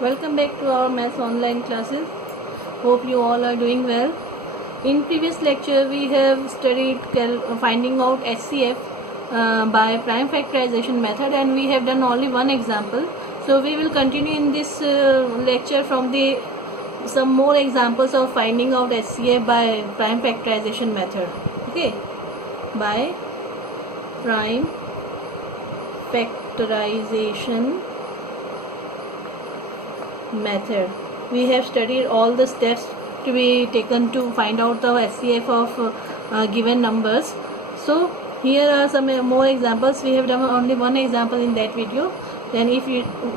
Welcome back to our maths online classes. Hope you all are doing well. In previous lecture we have studied finding out HCF by prime factorization method, and we have done only one example. So we will continue in this lecture from the some more examples of finding out HCF by prime factorization method. Okay, by prime factorization method. We have studied all the steps to be taken to find out the HCF of given numbers. So here are some more examples. We have done only one example in that video. Then if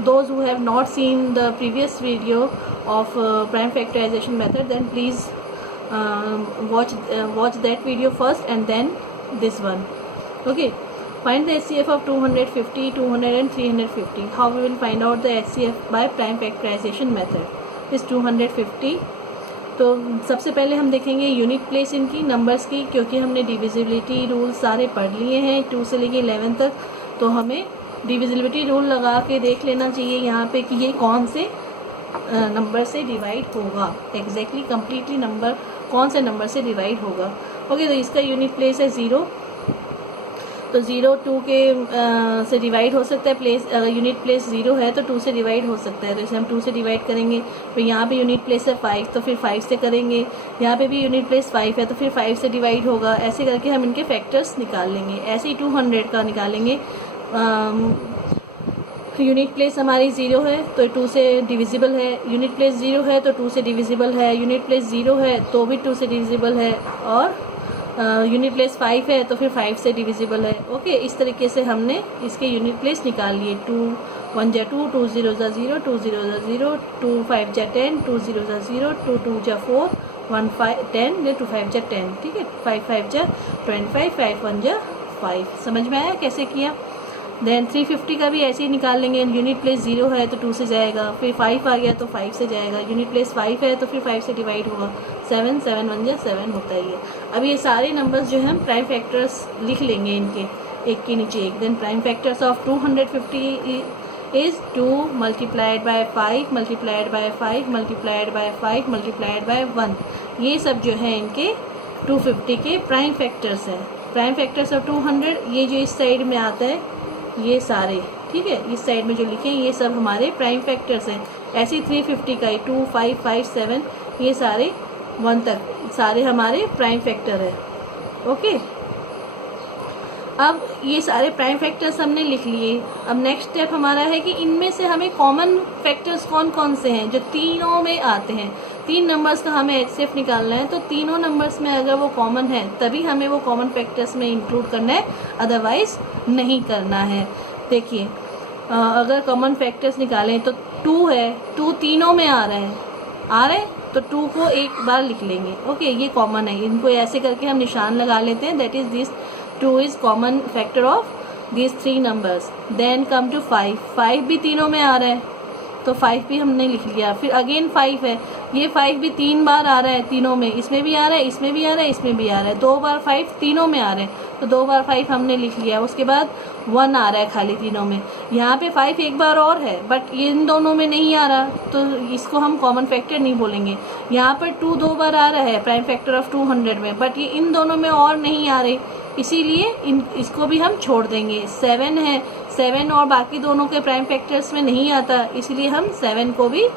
those who have not seen the previous video of prime factorization method, then please watch that video first and then this one. Okay. Find the HCF of 250, 200 and 350. How we will find out the HCF by prime factorization method is 250. तो सबसे पहले हम देखेंगे unit place इनकी numbers की, क्योंकि हमने divisibility rule सारे पढ़ लिए हैं 2 से लेके 11 तक. तो हमें डिविजिबिलिटी रूल लगा के देख लेना चाहिए यहाँ पे कि ये कौन से नंबर से डिवाइड होगा, एग्जैक्टली कंप्लीटली नंबर कौन से नंबर से डिवाइड होगा. ओके, तो इसका यूनिट प्लेस है 0. तो 0 2 के से डिवाइड हो सकता है. प्लेस अगर यूनिट प्लेस 0 है तो 2 से डिवाइड हो सकता है. तो इसे हम 2 से डिवाइड करेंगे. फिर यहाँ पे यूनिट प्लेस है 5, तो फिर 5 से करेंगे. यहाँ पे भी यूनिट प्लेस 5 है तो फिर 5 से डिवाइड होगा. ऐसे करके हम इनके फैक्टर्स निकाल लेंगे. ऐसे ही 200 का निकालेंगे. यूनिट प्लेस हमारी 0 है तो 2 से डिविजिबल है. यूनिट प्लेस 0 है तो 2 से डिविजिबल है. यूनिट प्लेस 0 है तो भी 2 से डिविजिबल है. और यूनिट प्लेस 5 है तो फिर 5 से डिविजिबल है. ओके, इस तरीके से हमने इसके यूनिट प्लेस निकाल लिए. 2 1 जा 2, 2 0 जा 0, 2 0 जा 0, 2 5 जा 10, 2 0 जा 0, 2 2 जा 4, 1 5 10, 2 5 जा 10. ठीक है, 5 5 जा 25, 5 1 जा 5. समझ में आया कैसे किया. देन 350 का भी ऐसे ही निकाल लेंगे. यूनिट प्लेस 0 है तो 2 से जाएगा. फिर 5 आ गया तो 5 से जाएगा. यूनिट प्लेस 5 है तो फिर 5 से डिवाइड होगा. 7 7 1 जा 7 होता ही है. अब ये सारे नंबर्स जो हम प्राइम फैक्टर्स लिख लेंगे इनके एक के नीचे एक. Then prime factors of 250 is 2 multiplied by 5 multiplied by 5 multiplied by 5 multiplied by 1. ये सब जो है इनके 250 के प्राइम फैक्टर्स हैं. प्राइम फैक्टर्स ऑफ 200 ये जो इस साइड में आता है ये सारे, ठीक है, इस साइड में जो लिखे हैं ये सब हमारे प्राइम फैक्टर्स हैं. ऐसे ही 350 का ही 2 5 5 7 ये सारे 1 तक सारे हमारे प्राइम फैक्टर है. ओके, अब ये सारे प्राइम फैक्टर्स हमने लिख लिए. अब नेक्स्ट स्टेप हमारा है कि इनमें से हमें कॉमन फैक्टर्स कौन कौन से हैं जो तीनों में आते हैं. 3 नंबर्स का हमें HCF निकालना है. तो तीनों नंबर्स में अगर वो कॉमन है तभी हमें वो कॉमन फैक्टर्स में इंक्लूड करना है, अदरवाइज नहीं करना है. देखिए, अगर कॉमन फैक्टर्स निकालें तो 2 है, 2 तीनों में आ रहे हैं तो 2 को एक बार लिख लेंगे. ओके, ये कॉमन है. इनको ऐसे करके हम निशान लगा लेते हैं. That is this 2 is common factor of this 3 numbers. Then come to 5. 5 भी तीनों में आ रहा है तो 5 भी हमने लिख लिया. फिर अगेन 5 है, ये 5 भी 3 बार आ रहा है तीनों में. इसमें भी आ रहा है, इसमें भी आ रहा है, इसमें भी आ रहा है. 2 बार 5 तीनों में आ रहे हैं तो 2 बार 5 हमने लिख लिया. उसके बाद 1 आ रहा है खाली तीनों में. यहाँ पे 5 एक बार और है बट ये इन दोनों में नहीं आ रहा तो इसको हम कॉमन फैक्टर नहीं बोलेंगे. यहाँ पर 2 2 बार आ रहा है प्राइम फैक्टर ऑफ 200 में, बट ये इन दोनों में और नहीं आ रही, इसीलिए इसको भी हम छोड़ देंगे. 7 है, 7 और बाकी दोनों के प्राइम फैक्टर्स में नहीं आता, इसलिए हम 7 को भी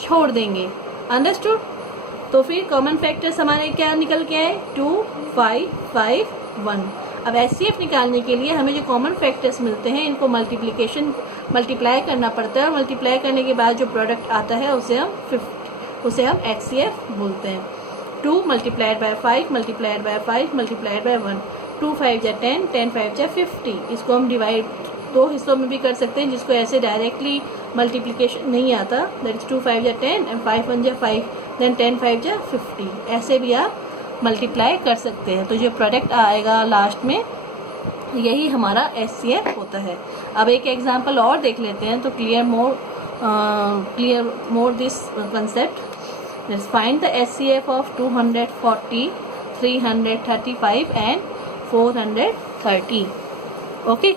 छोड़ देंगे. अंडरस्टूड. तो फिर कॉमन फैक्टर्स हमारे क्या निकल के आए, 2 5 5 1. अब HCF निकालने के लिए हमें जो कॉमन फैक्टर्स मिलते हैं इनको मल्टीप्लाई करना पड़ता है. और मल्टीप्लाई करने के बाद जो प्रोडक्ट आता है उसे हम HCF बोलते हैं. 2 multiplied by 5 multiplied by 5 multiplied by 1. 2 5 जा 10, 10 5 जा 50. इसको हम डिवाइड 2 हिस्सों में भी कर सकते हैं जिसको ऐसे डायरेक्टली मल्टीप्लिकेशन नहीं आता. दैट इज 2 5 जा 10 एंड 5 1 जा 5, देन 10 5 जा 50. ऐसे भी आप मल्टीप्लाई कर सकते हैं. तो जो प्रोडक्ट आएगा लास्ट में यही हमारा HCF होता है. अब एक एग्जांपल और देख लेते हैं तो clear more this concept. Let's find the HCF of 240, 335 and 430. Okay,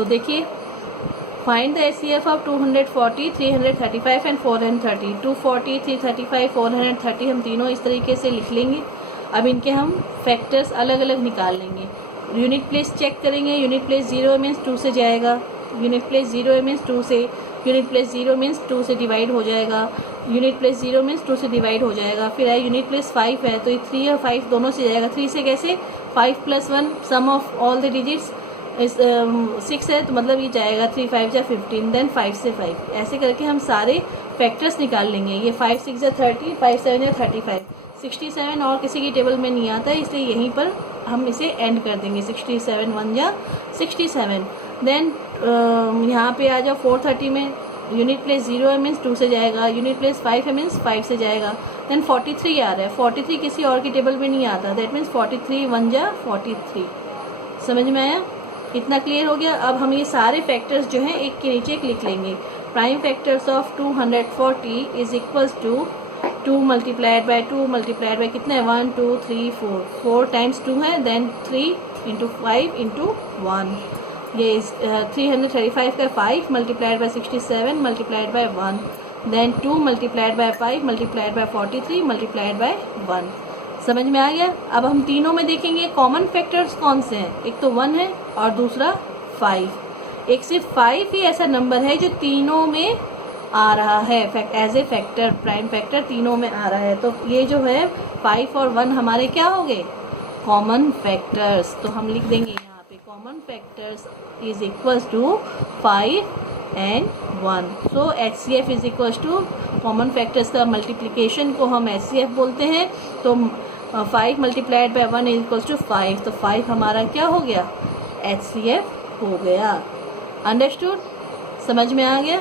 तो देखिए, find the HCF of 240, 335 and 430। 240, 335, 430 हम तीनों इस तरीके से लिख लेंगे। अब इनके हम फैक्टर्स अलग अलग निकाल लेंगे। यूनिट प्लेस चेक करेंगे। यूनिट प्लेस 0 मीन्स 2 से जाएगा, यूनिट प्लेस 0 मीन्स 2 से, यूनिट प्लेस 0 मीन्स 2 से डिवाइड हो जाएगा, यूनिट प्लेस 0 मीन्स 2 से डिवाइड हो जाएगा। फिर है यूनिट प्लेस 5 है तो ये 3 और 5 दोनों से जाएगा। 3 से कैसे, 5 + 1 सम ऑफ ऑल द डिजिट्स इस 6 है तो मतलब ये जाएगा 3 5 जा 15, देन 5 से 5। ऐसे करके हम सारे फैक्टर्स निकाल लेंगे। ये 5 6 जा 30, 5 7 जा 35। 67 और किसी की टेबल में नहीं आता है, इसलिए यहीं पर हम इसे एंड कर देंगे। 67 1 जा 67। देन यहाँ पे आ जाओ 430 में। यूनिट प्लेस 0 है मीन्स 2 से जाएगा, यूनिट प्लेस 5 है मीन्स 5 से जाएगा। देन 43 आ रहा है, 43 किसी और की टेबल में नहीं आता, दैट मीन्स 43 1 जा 43। समझ में आया? इतना क्लियर हो गया। अब हम ये सारे फैक्टर्स जो हैं एक के नीचे एक लिख लेंगे। Prime factors of 240 is equals to 2 multiplied by 2 multiplied by कितना है, 1 2 3 4, 4 टाइम्स 2 है, देन 3 इंटू 5 इंटू 1। ये 335 का 5 multiplied by 67 multiplied by 1, then 2 multiplied by 5 multiplied by 43 multiplied by 1। समझ में आ गया? अब हम तीनों में देखेंगे कॉमन फैक्टर्स कौन से हैं। एक तो 1 है और दूसरा 5। एक सिर्फ 5 ही ऐसा नंबर है जो तीनों में आ रहा है as a factor, prime factor तीनों में आ रहा है। तो ये जो है 5 और 1 हमारे क्या हो गए, कॉमन फैक्टर्स। तो हम लिख देंगे यहाँ पे common factors is equals to 5 and 1। So HCF is equals to common factors का मल्टीप्लिकेशन को हम HCF बोलते हैं। तो 5 multiplied by 1 is equals to 5, तो 5 हमारा क्या हो गया, HCF हो गया। अंडरस्टूड? समझ में आ गया?